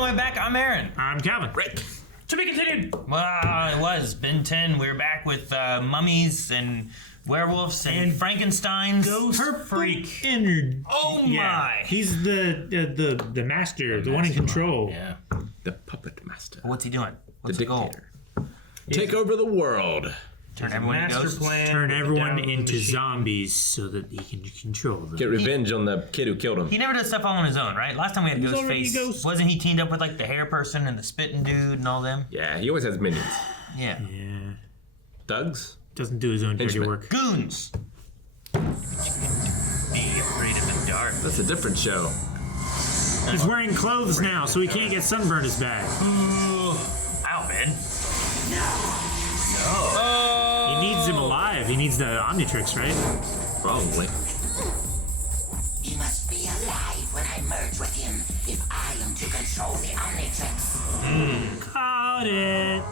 welcome back. I'm Aaron. I'm Calvin. Rick. To be continued. Well, it was been 10. We're back with mummies and werewolves and Frankenstein's Ghostfreak. Oh my! He's the master, the one in control. Yeah. The puppet master. What's he doing? What's the the goal? dictator. Take over the world. Turn everyone into Master ghosts. plan. Turn everyone into zombies so that he can control them. Get revenge on the kid who killed him. He never does stuff all on his own, right? Last time we had already Ghostface, Ghost. wasn't he teamed up with like the hair person and the spitting dude and all them? Yeah, he always has minions. Yeah. Yeah. Thugs? Doesn't do his own dirty Henchmen. work. Goons. Be afraid of the dark. That's a different show. He's wearing clothes now, so he can't get sunburned as bad. Ow, man. He needs him alive. He needs the Omnitrix, right? Probably. He must be alive when I merge with him if I am to control the Omnitrix. Caught it.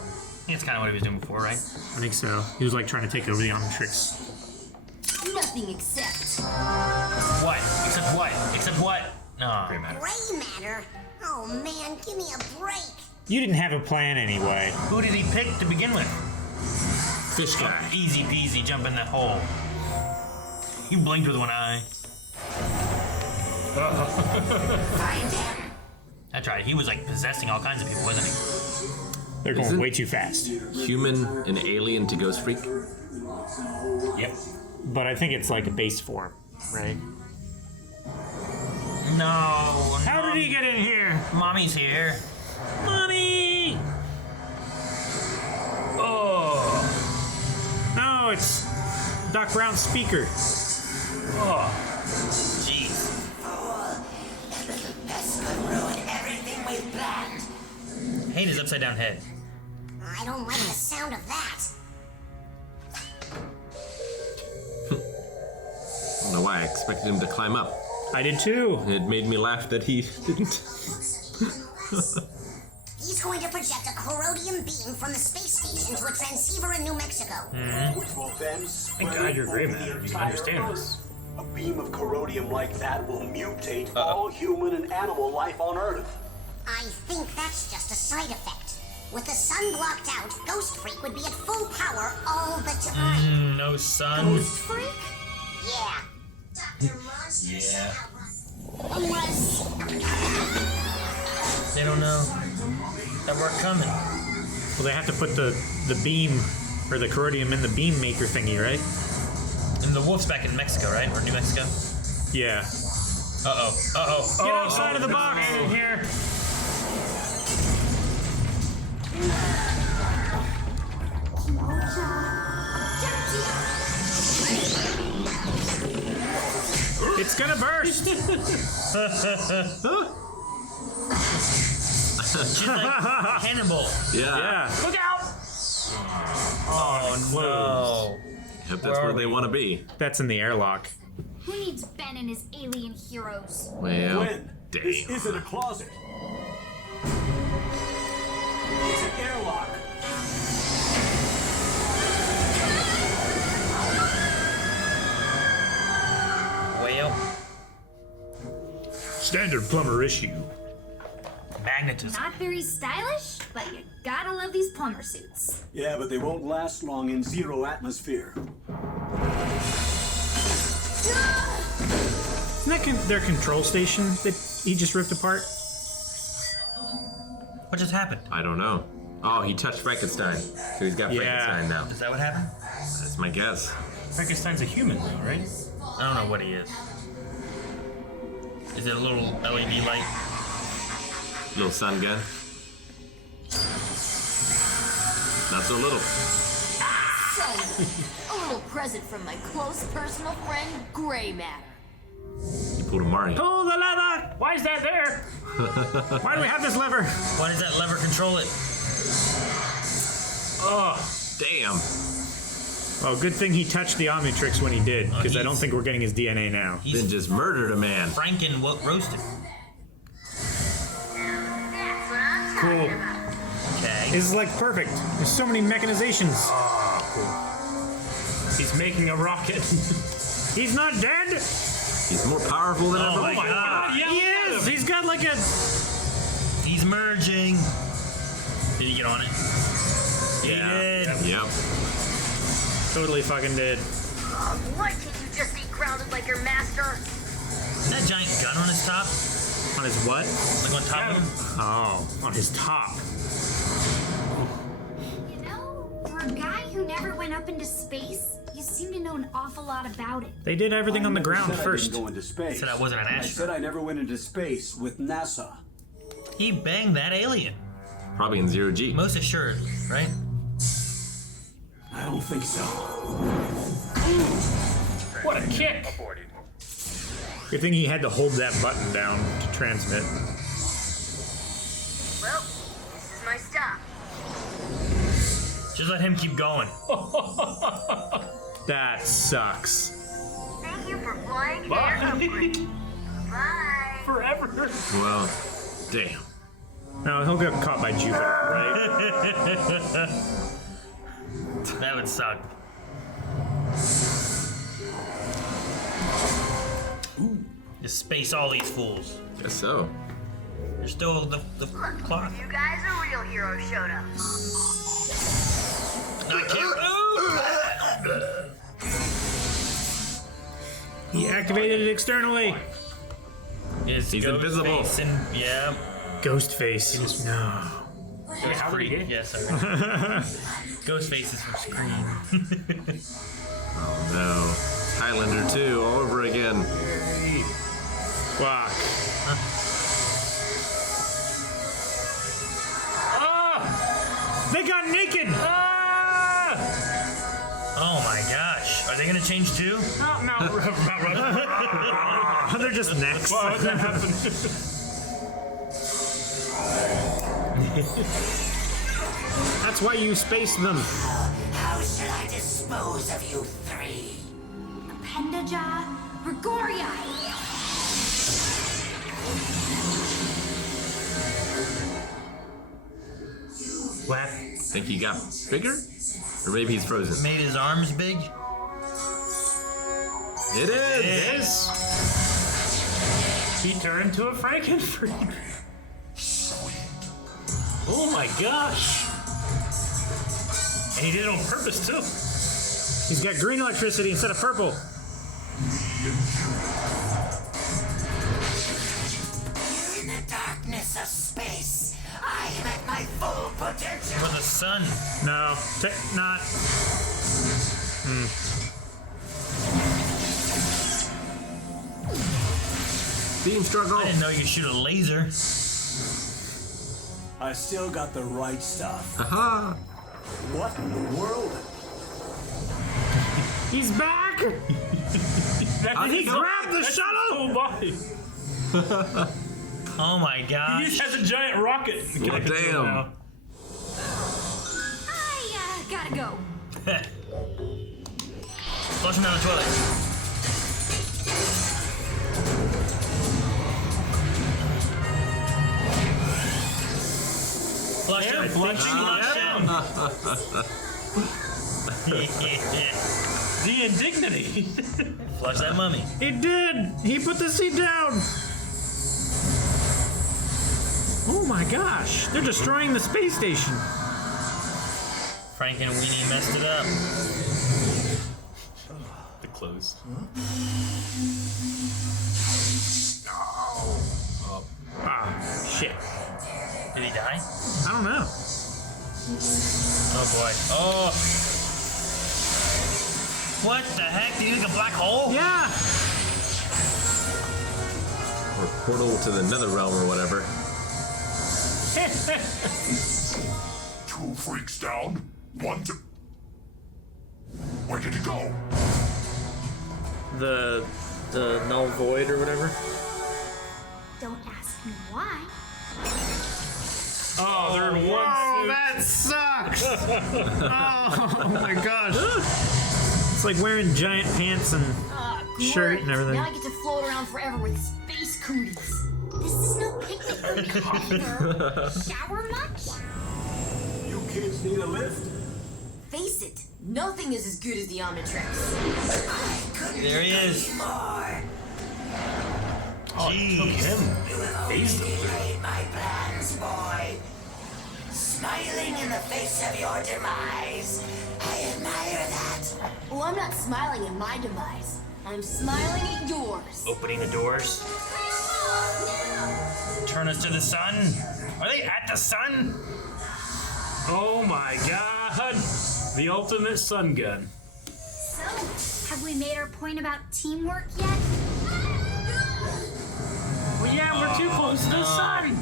That's kind of what he was doing before, right? I think so. He was like trying to take over the Omnitrix. Nothing except What? Except what? Except what? No. gray matter. Oh man, give me a break. You didn't have a plan anyway. Who did he pick to begin with? Fish guy. Easy peasy, jump in that hole. You blinked with one eye. Find him. That's right, he was like possessing all kinds of people, wasn't he? They're going Isn't- way too fast. Human and alien to Ghostfreak? Yep. But I think it's like a base form, right? No. How did he get in here? Mommy's here. Mommy! Oh. No, it's Doc Brown's speaker. Oh. Jeez. This could ruin everything we've planned. Hate his upside down head. I don't like the sound of that. I don't know why I expected him to climb up. I did too. It made me laugh that he didn't. He's going to project a corrodium beam from the space station to a transceiver in New Mexico. Which will then Thank God you're gray matter. You understand this. A beam of corrodium like that will mutate all human and animal life on Earth. I think that's just a side effect. With the sun blocked out, Ghostfreak would be at full power all the time. No sun. Freak? Yeah. Yeah. Unless They don't know that we're coming. Well, they have to put the beam or the corrodium in the beam maker thingy, right? And the wolf's back in Mexico, right? Or New Mexico? Yeah. Uh-oh. Uh-oh. Get outside of the box in here. It's gonna burst. She's like Cannonbolt. Yeah. Look out! Oh, no. Yep, that's where they want to be. That's in the airlock. Who needs Ben and his alien heroes? Well, When? This damn. isn't a closet. It's an airlock. Well, Standard plumber issue. magnetism. Not very stylish, but you gotta love these plumber suits. Yeah, but they won't last long in zero atmosphere. Isn't that their control station that he just ripped apart? What just happened? I don't know. Oh, he touched Frankenstein. So he's got Yeah. Frankenstein now. Is that what happened? That's my guess. Frankenstein's a human, though, right? I don't know what he is. Is it a little LED light? Little sun gun. Not so little. So, a little present from my close personal friend, Gray Matter. You pulled a Mario. Pull the lever! Why is that there? Why do we have this lever? Why does that lever control it? Oh, damn. Well, good thing he touched the Omnitrix when he did, because I don't think we're getting his DNA now. Then just murdered a man. Franken roasted. Cool. Okay. This is like perfect. There's so many mechanizations. He's making a rocket. He's not dead! He's more powerful than ever. my God. He is! He's got like a... He's merging. Did he get on it? Yeah. He did. Yep. Totally fucking did. Why can't you just be grounded like your master? That giant gun on his top? On his what? Like on top of him? Oh, on his top. You know, for a guy who never went up into space, you seem to know an awful lot about it. They did everything on the never ground said I first. didn't go into space. Said I wasn't an I astronaut. said I never went into space with NASA. He banged that alien. Probably in 0G. Most assured, right? I don't think so. What a kick! Good thing he had to hold that button down to transmit. Well, this is my stop. Just let him keep going. That sucks. Thank you for flying here. Bye. Bye. Forever. Well, damn. No, he'll get caught by Jupiter, right? That would suck. Just space all these fools. Guess so. There's still the clock. You guys are real heroes showed up. Not cute. He activated it externally. He's invisible. Yeah. Ghostface. No. Ghostfreak. Yes, sorry. Ghostface is from Scream. No. Highlander 2 all over again. Fuck. They got naked! Oh my gosh. Are they gonna change too? They're just next. Wow, what happened? That's why you space them. How shall I dispose of you three? Appendaja, Gregoria. What? Think he got bigger? Or maybe he's frozen. Made his arms big? It is! Yes. He turned to a Frankenfreak. Oh my gosh. And he did it on purpose too. He's got green electricity instead of purple. In the darkness of space, I am at my full potential. For the sun. No, not. Beam struggle. I didn't know you could shoot a laser. I still got the right stuff. Aha! What in the world? He's back! And he grabbed the shuttle! Whole body. Oh my He gosh. just has a giant rocket. Well, damn. Now. I gotta go. Flush him down the toilet. Flush him. Flush him. The indignity. Flush that mummy. He did! He put the seat down! Oh my gosh, they're destroying the space station. Frank and Weenie messed it up. The clothes. Ah, shit. Did he die? I don't know. Oh boy. Oh. What the heck? Did he make a black hole? Yeah! Or portal to the nether realm or whatever. 2 freaks down. 1 to... Where did he go? The null void or whatever. Don't ask me why. Oh, they're in one Oh, suit. that sucks! Oh my gosh. It's like wearing giant pants and shirt and everything. Now I get to float around forever with space cooties. This is no picnic for me either. Shower much? You kids need a lift? Face it, nothing is as good as the Omnitrix. There he is. More. Oh, Phased him. Betrayed my plans, boy. Smiling in the face of your demise. I admire that. Well, I'm not smiling at my demise. I'm smiling at yours. Opening the doors. Turn us to the sun. Are they at the sun? Oh my god! The ultimate sun gun. So, have we made our point about teamwork yet? Well, yeah, we're too close to the sun.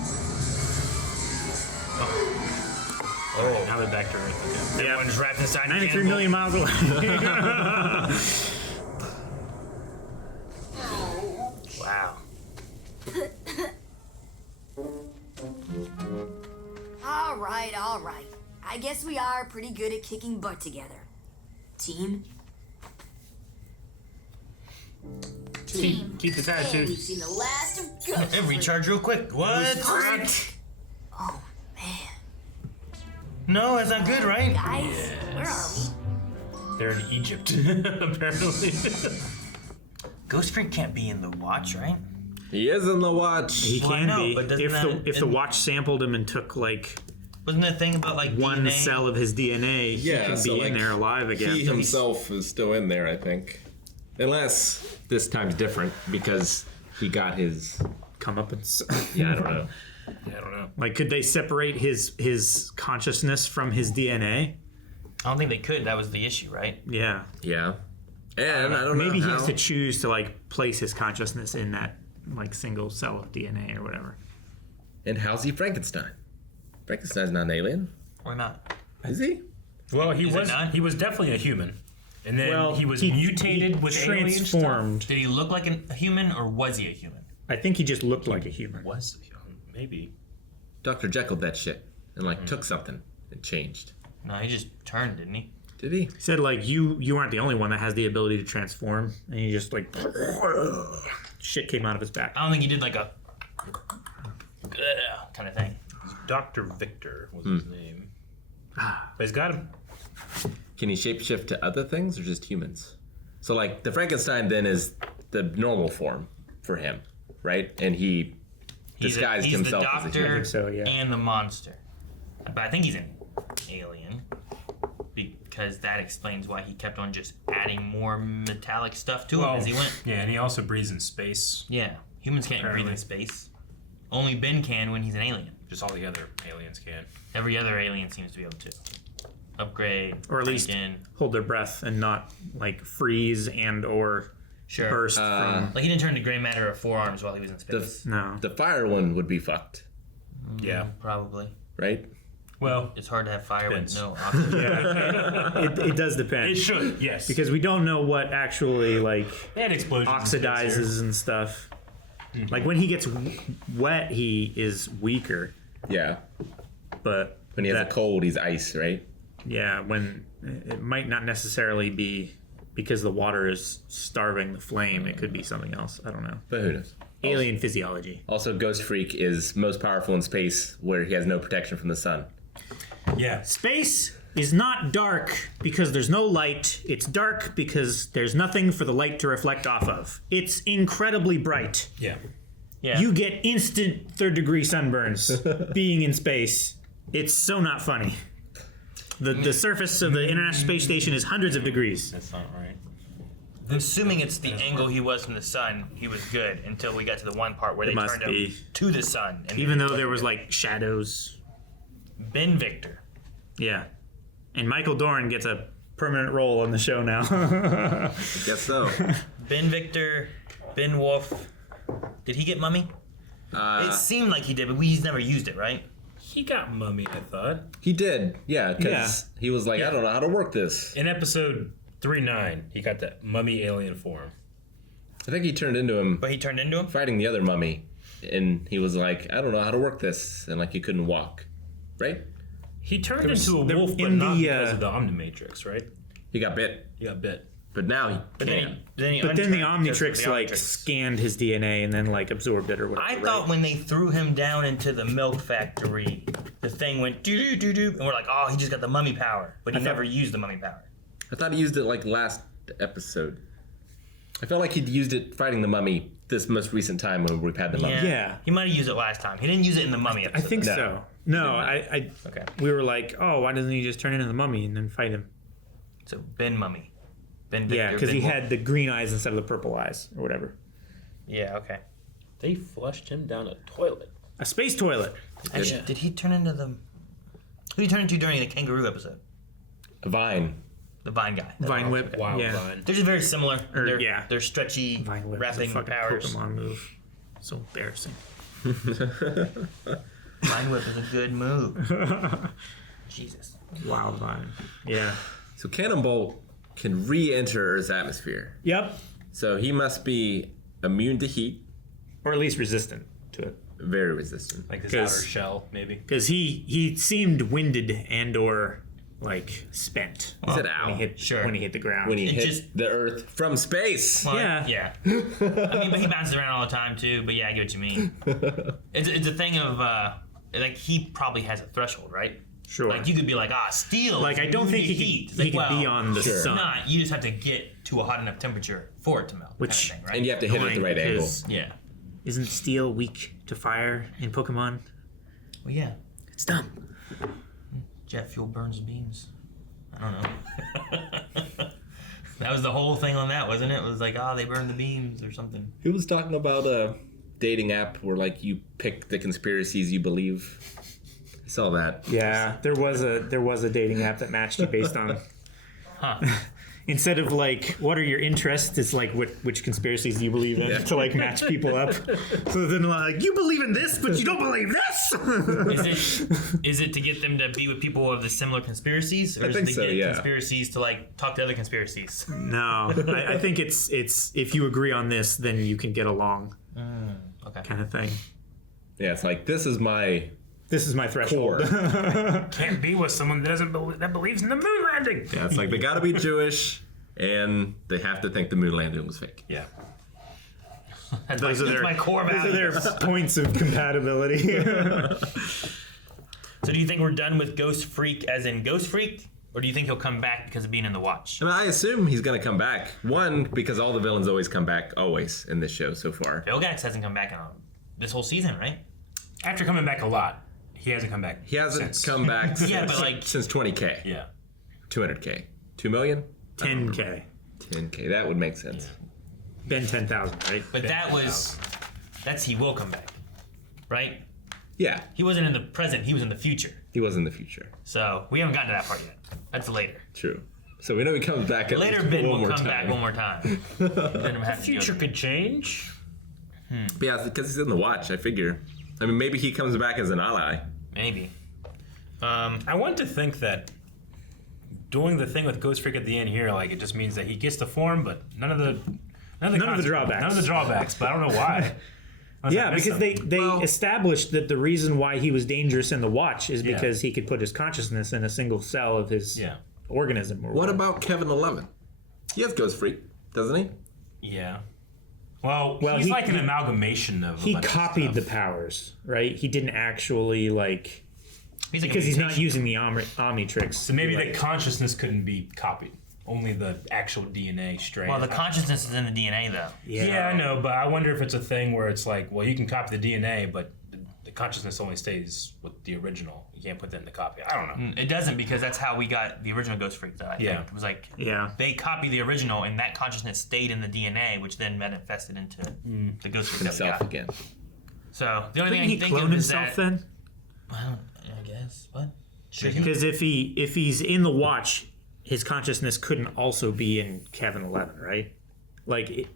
Oh, Now they're back to Earth. Okay. everyone's wrapped inside 93 million miles away. Wow. All right. I guess we are pretty good at kicking butt together. Team? Keep the And tattoo. we've seen the last of Ghostfreak. Recharge real quick. What? Oh, man. No, that's not good, right? Guys, where are we? They're in Egypt, apparently. Ghostfreak can't be in the watch, right? He is in the watch. He Well, I can know, be but doesn't if that- the watch sampled him and took like Wasn't that thing about like one DNA? cell of his DNA, he Yeah, can so, be in like, there alive again. He himself is still in there, I think. Unless this time's different because he got his. Comeuppance. Yeah, I don't know. Yeah, I don't know. Like, could they separate his consciousness from his DNA? I don't think they could. That was the issue, right? Yeah. Yeah. And I don't know. Maybe he has how. to choose to like place his consciousness in that like single cell of DNA or whatever. And how's he Frankenstein? Frankenstein's not an alien. Or not? Is he? Well, Is it not? he was definitely a human. And then Well, he was he mutated with alien stuff. transformed. Did he look like a human or was he a human? I think he just looked like a human. Was maybe. Dr. Jekyll that shit. And like took something and changed. No, he just turned, didn't he? Did he? He said like you aren't the only one that has the ability to transform, and he just like shit came out of his back. I don't think he did like a kind of thing. Dr. Vicktor was his name. But he's got him. Can he shapeshift to other things or just humans? So like the Frankenstein then is the normal form for him, right? And he disguised he's himself the as a doctor human. so, yeah. and the monster. But I think he's an alien because that explains why he kept on just adding more metallic stuff to him as he went. Yeah, and he also breathes in space. Yeah, humans can't breathe in Apparently. space. Only Ben can when he's an alien. Just all the other aliens can. Every other alien seems to be able to upgrade Or at least in. hold their breath and not like freeze and or Sure. burst from. Like he didn't turn to gray matter or forearms while he was in space. No. The fire one would be fucked, Yeah. Probably. right? Well, It's hard to have fire Depends. with no oxygen. It does depend. it should, yes. Because we don't know what actually like they had explosions. in space here. oxidizes and stuff. Like when he gets wet, he is weaker. Yeah. But When he has that- a cold, he's ice, right? yeah, when it might not necessarily be because the water is starving the flame. It could be something else. I don't know. But who knows? Alien physiology. Also, Ghostfreak is most powerful in space where he has no protection from the sun. Yeah. Space is not dark because there's no light. It's dark because there's nothing for the light to reflect off of. It's incredibly bright. Yeah. Yeah. You get instant third-degree sunburns being in space. It's so not funny. The surface of the International Space Station is hundreds of degrees. That's not right. Assuming it's the angle he was from the sun, he was good until we got to the one part where they must turned him be. to the sun. And Even then though there was like shadows. Ben Vicktor. Yeah. And Michael Dorn gets a permanent role on the show now. Guess so. Ben Vicktor, Ben Wolf. Did he get Mummy? It seemed like he did, but he's never used it, right? He got mummy, I thought. He did, yeah, because he was like, I don't know how to work this. In episode 3-9, he got that mummy alien form. I think he turned into him But he turned into him? fighting the other mummy, and he was like, I don't know how to work this, and like he couldn't walk, right? He turned was- into a there- wolf, but in not the, because of the Omnimatrix, right? He got bit, He got bit. but now he But can't. then But then the unturned because of Omnitrix the like Omnitrix. scanned his DNA and then like absorbed it or whatever. I right? thought when they threw him down into the milk factory, the thing went doo doo doo doo, and we're like, oh, he just got the mummy power, but he never used the mummy power. I thought he used it like last episode. I felt like he'd used it fighting the mummy this most recent time when we've had the mummy. Yeah. He might have used it last time. He didn't use it in the mummy I episode. think No. so. No, I Okay. we were like, oh, why doesn't he just turn into the mummy and then fight him? So Ben Mummy. Ben Vicktor, Yeah, because Ben he Wolf. had the green eyes instead of the purple eyes or whatever. Yeah, okay. They flushed him down a toilet. A space toilet. Actually, did he turn into the... Who did he turn into during the kangaroo episode? Vine. The Vine guy. Vine whip. Wild yeah. vine. They're just very similar. Or, They're, they're stretchy, Vine whip is a wrapping fucking powers. Pokemon move. So embarrassing. Vine whip is a good move. Jesus. Wild vine. Yeah. So Cannonbolt can re-enter Earth's atmosphere. Yep. So he must be immune to heat, Or at least resistant to it. very resistant. Like his 'Cause- outer shell, maybe. Because he seemed winded and or like spent He said, when "Ow!" when he hit the ground. When he It hit just- the Earth from space. Well, Yeah. Yeah. I mean, but he bounces around all the time, too. But yeah, I get what you mean. It's a thing of, like, he probably has a threshold, right? Sure. Like, you could be like, steel. Like, I don't think he heat. could, he could be on the Sure. It's sun. not. You just have to get to a hot enough temperature for it to melt. Which- kind of thing, right? And you have to hit it at the right angle. Because Yeah. Isn't steel weak to fire in Pokemon? Well, yeah. It's dumb. Jet fuel burns beams. I don't know. That was the whole thing on that, wasn't it? It was like, they burn the beams or something. He was talking about a dating app where like you pick the conspiracies you believe. I saw that. Yeah, there was a dating app that matched you based on. Huh. Instead of like, what are your interests? It's like which conspiracies do you believe in to like match people up. So then like, you believe in this, but you don't believe this. Is it to get them to be with people of the similar conspiracies, or I is think it to so, get yeah. conspiracies to like talk to other conspiracies? No, I think it's if you agree on this, then you can get along, Okay. kind of thing. Yeah, it's like this is my This is my threshold. Can't be with someone that believes in the moon landing. Yeah, it's like they gotta be Jewish and they have to think the moon landing was fake. Yeah. That's my core Those are values. their points of compatibility. So do you think we're done with Ghostfreak as in Ghostfreak? Or do you think he'll come back because of being in the Watch? I mean, I assume he's gonna come back. One, because all the villains always come back, always in this show so far. Vilgax hasn't come back in this whole season, right? After coming back a lot, he hasn't come back. He hasn't since. come back Yeah, but like, since 20K, Yeah. 200K, 2 million, 10K. 10K. That would make sense. Ben 10,000, right? but that's he will come back, right? Yeah, He wasn't in the present, he was in the future. he was in the future. So we haven't gotten to that part yet. That's later. True. So we know he comes back at Later least Ben one will more come time. back one more time. Then we'll have to Future go- could change. But yeah, because he's in the Watch, I figure. I mean, maybe he comes back as an ally. Maybe. I want to think that doing the thing with Ghostfreak at the end here, like it just means that he gets the form, but none of the drawbacks. None of the drawbacks, but I don't know why. Unless I Yeah, missed because something. they established that the reason why he was dangerous in the Watch is Yeah. because he could put his consciousness in a single cell of his Yeah. organism. Or What whatever. about Kevin 11? He has Ghostfreak, doesn't he? Yeah. Well, Well, he's he- like an he- amalgamation of. He a bunch of copied the stuff. powers, right? He didn't actually like He's like because he's not mutation. using the Omnitrix. So maybe like, the consciousness couldn't be copied. Only the actual DNA strain. Well, the consciousness is in the DNA, though. Yeah, I know, but I wonder if it's a thing where it's like, well, you can copy the DNA, but the consciousness only stays with the original. You can't put that in the copy. I don't know. It doesn't, because that's how we got the original Ghostfreak, though. I Yeah. think. It was like Yeah. they copied the original, and that consciousness stayed in the DNA, which then manifested into the Ghostfreak that we Himself got. again. So the only thing I Couldn't he can think clone of is himself that. then? I guess. What? Should he? Because if he's in the Watch, his consciousness couldn't also be in Kevin 11, right? Like,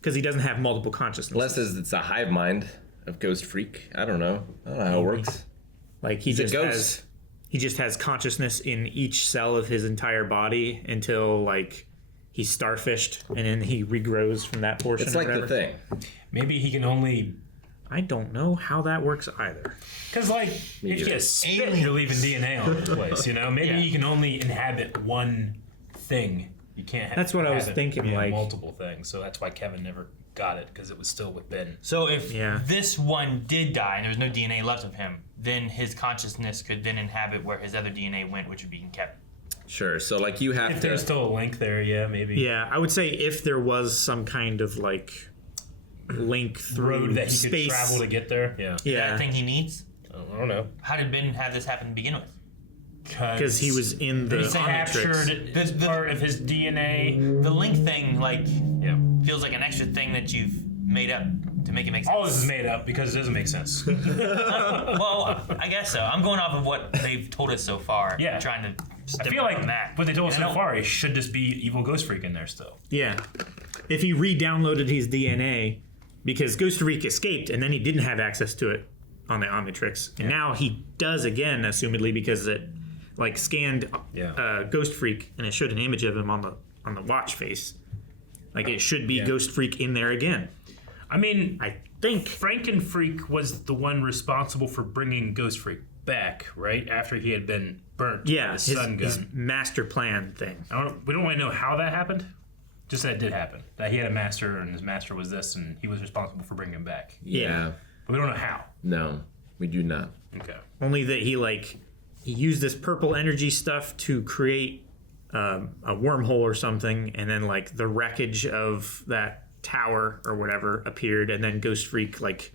because he doesn't have multiple consciousnesses. Unless it's a hive mind of Ghostfreak. I don't know. I don't know how it works. Like he He's a just ghost. has consciousness in each cell of his entire body until like he's starfished and then he regrows from that portion. It's or like the whatever. thing. Maybe he can only. I don't know how that works either. Because, like, Me if you either. spit, you're leaving DNA all over the place, you know? Maybe Yeah. you can only inhabit one thing. You can't That's what I was inhabit, thinking, like- multiple things. So that's why Kevin never got it, because it was still with Ben. So if Yeah. this one did die and there was no DNA left of him, then his consciousness could then inhabit where his other DNA went, which would be in Kevin. Sure. So like you have If to. there's still a link there, yeah, maybe. Yeah, I would say if there was some kind of like link through road that he space. could travel to get there. Yeah. Yeah, That thing he needs? I don't know. How did Ben have this happen to begin with? because he was in the He captured Omnitrix. this part of his DNA. The link thing, like, Yeah. feels like an extra thing that you've made up to make it make sense. All this is made up because it doesn't make sense. Well, I guess so. I'm going off of what they've told us so far. Yeah. Trying to I stem feel like from that. what they told us And so far is should just be evil Ghostfreak in there still. Yeah, if he re-downloaded his DNA, because Ghostfreak escaped and then he didn't have access to it on the Omnitrix, and now he does again, assumedly because it like scanned Ghostfreak and it showed an image of him on the watch face. Like it should be Ghostfreak in there again. I mean, I think Frankenfreak was the one responsible for bringing Ghostfreak back, right? After he had been burnt by the sun gun. his master plan thing. We don't really know how that happened. Just that it did happen. That he had a master and his master was this and he was responsible for bringing him back. Yeah. But we don't know how. No, we do not. Okay. Only that he used this purple energy stuff to create a wormhole or something, and then like the wreckage of that tower or whatever appeared, and then Ghostfreak like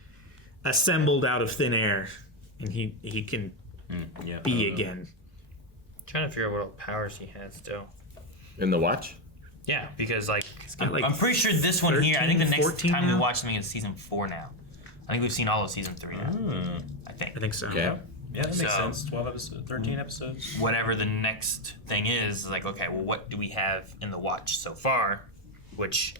assembled out of thin air, and he can be again. Trying to figure out what all powers he has still. In the watch? Yeah, because got, I'm pretty sure this one here. I think the next 14 time we now? watch something is season 4 now. I think we've seen all of season 3 now. I think so. Yeah. Yeah, that makes So- sense. 12 episodes, 13 episodes. Whatever the next thing is like, okay, well, what do we have in the watch so far? Which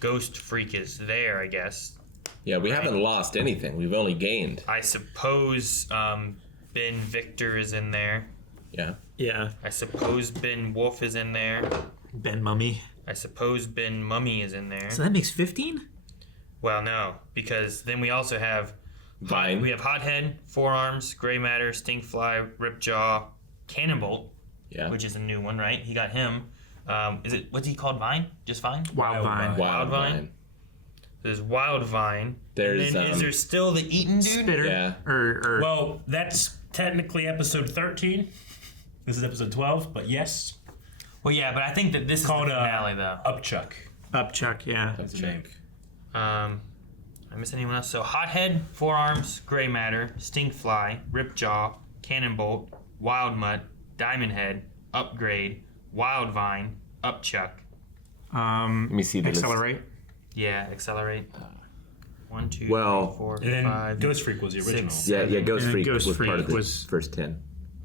Ghostfreak is there, I guess. Yeah, we haven't lost anything. We've only gained. I suppose Ben Vicktor is in there. Yeah. Yeah, I suppose Ben Wolf is in there. Ben Mummy. I suppose Ben Mummy is in there. So that makes 15. Well, no, because then we also have Vine. we have Hothead, Forearms, Gray Matter, Stinkfly, Ripjaw, Cannonbolt, Yeah. which is a new one, right? He got him. What's he called? Vine? Just Vine? Wildvine. Wildvine. There's Wildvine. There's, and then is there still the Eaton dude? Spitter. Yeah. Or Well, that's technically episode 13. This is episode 12, but yes. Well, yeah, but I think that this is Called the finale, though. Upchuck. Upchuck, yeah. That's the name. I miss anyone else? So Hothead, Forearms, Gray Matter, Stinkfly, Ripjaw, Cannonbolt, Wildmutt, Diamond Head, Upgrade, Wildvine, Upchuck. Let me see the list. Accelerate. Yeah, Accelerate. 1, 2, Well- 3, 4, And then 5. Ghostfreak was the original. six. Yeah, Ghostfreak was Ghostfreak part of the was- first 10.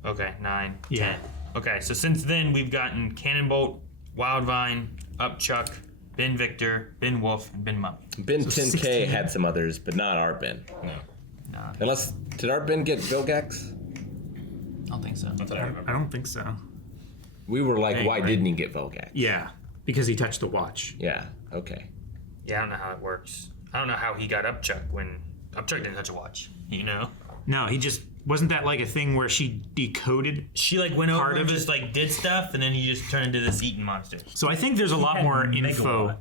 Okay, 9, Yeah. 10. Okay, so since then we've gotten Cannonbolt, Wildvine, Upchuck, Ben Vicktor, Ben Wolf, and Ben Mummy. Ben 10K 16. had some others, but not our Ben. No. Nah, Unless, did our Ben get Vilgax? I don't think so. Not that I remember. I don't think so. We were like, why right. didn't he get Vilgax? Yeah, because he touched the watch. Yeah, okay. Yeah, I don't know how it works. I don't know how he got Upchuck when Upchuck didn't touch a watch. You know, No, he just wasn't that like a thing where she decoded. she like went over Part and of just it. like did stuff, and then he just turned into this eating monster. So I think there's a lot had more info.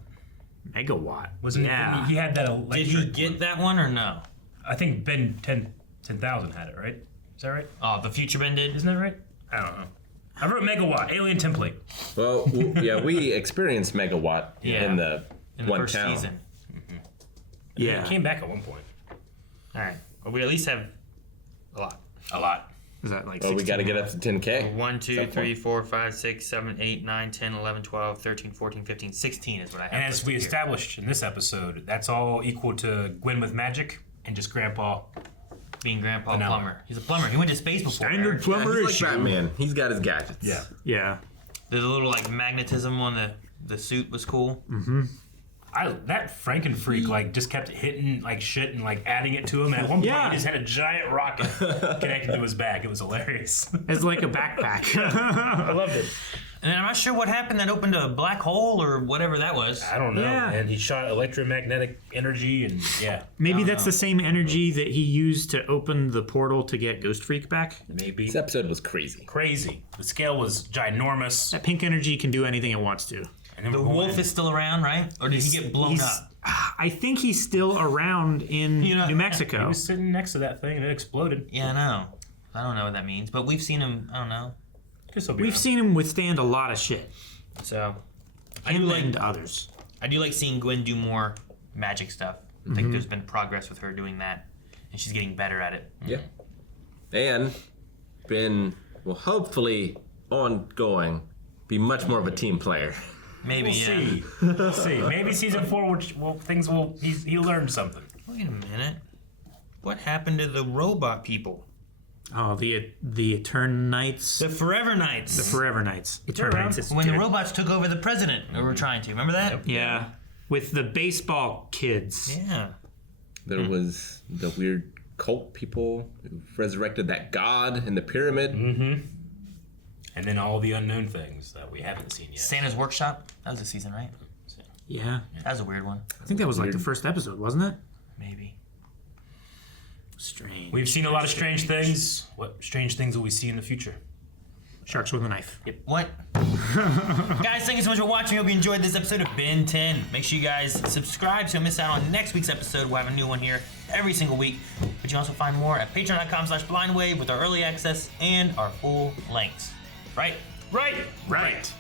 Megawatt. Megawatt. Wasn't yeah. he had that electric Did he get that one or no? I think Ben 10,000 had it, right? Is that right? Oh, the Future Ben did. Isn't that right? I don't know. I wrote Megawatt, alien template. Well, yeah, we experienced Megawatt Yeah. in the In the one first town. season. Yeah. It came back at one point. All right. Well, we at least have a lot. A lot. Is that like? Well, we got to 16? get up to 10K. 1, 2, Except 3, for- 4, 5, 6, 7, 8, 9, 10, 11, 12, 13, 14, 15, 16 is what I have. And as we listed here. established in this episode, that's all equal to Gwen with magic and just Grandpa. Being Grandpa Vanilla. Plumber. He's a plumber. He went to space before. Standard Eric. plumber He's like issue. Batman. He's got his gadgets. Yeah. Yeah. There's a little like magnetism on the suit was cool. That Frankenfreak like just kept hitting like shit and like adding it to him. And at one point, Yeah. he just had a giant rocket connected to his back. It was hilarious. It's like a backpack. I loved it. And I'm not sure what happened that opened a black hole or whatever that was. I don't know. Yeah. And he shot electromagnetic energy and yeah, Maybe that's the same energy that he used to open the portal to get Ghostfreak back. maybe This episode was crazy. crazy. The scale was ginormous. That pink energy can do anything it wants to. And then The we're going wolf in. is still around, right? Or did he get blown He's- up? I think he's still around in You know, New He Mexico. was sitting next to that thing and it exploded. Yeah, I know. I don't know what that means, but we've seen him. I don't know. Guess he'll be We've around. seen him withstand a lot of shit. So I do Him like and others. seeing Gwen do more magic stuff. I think there's been progress with her doing that, and she's getting better at it. Yeah. And will hopefully ongoing be much more of a team player. Maybe, We'll see. Maybe season 4, he learned something. Wait a minute. What happened to the robot people? Oh, the Eternites. The Forever Knights. The Forever Knights. Eternites is When the good. robots took over the president, or were trying to. Remember that? Yeah. With the baseball kids. Yeah. There was the weird cult people who resurrected that god in the pyramid. Mm-hmm. And then all the unknown things that we haven't seen yet. Santa's Workshop. That was the season, right? Yeah. That was a weird one. I think that was like the first episode, wasn't it? Maybe. Strange. We've seen a lot of strange things. What strange things will we see in the future? Sharks with a knife. Yep. What? Guys, thank you so much for watching. Hope you enjoyed this episode of Ben 10. Make sure you guys subscribe so you don't miss out on next week's episode. We'll have a new one here every single week. But you can also find more at patreon.com/blindwave with our early access and our full lengths. Right? Right.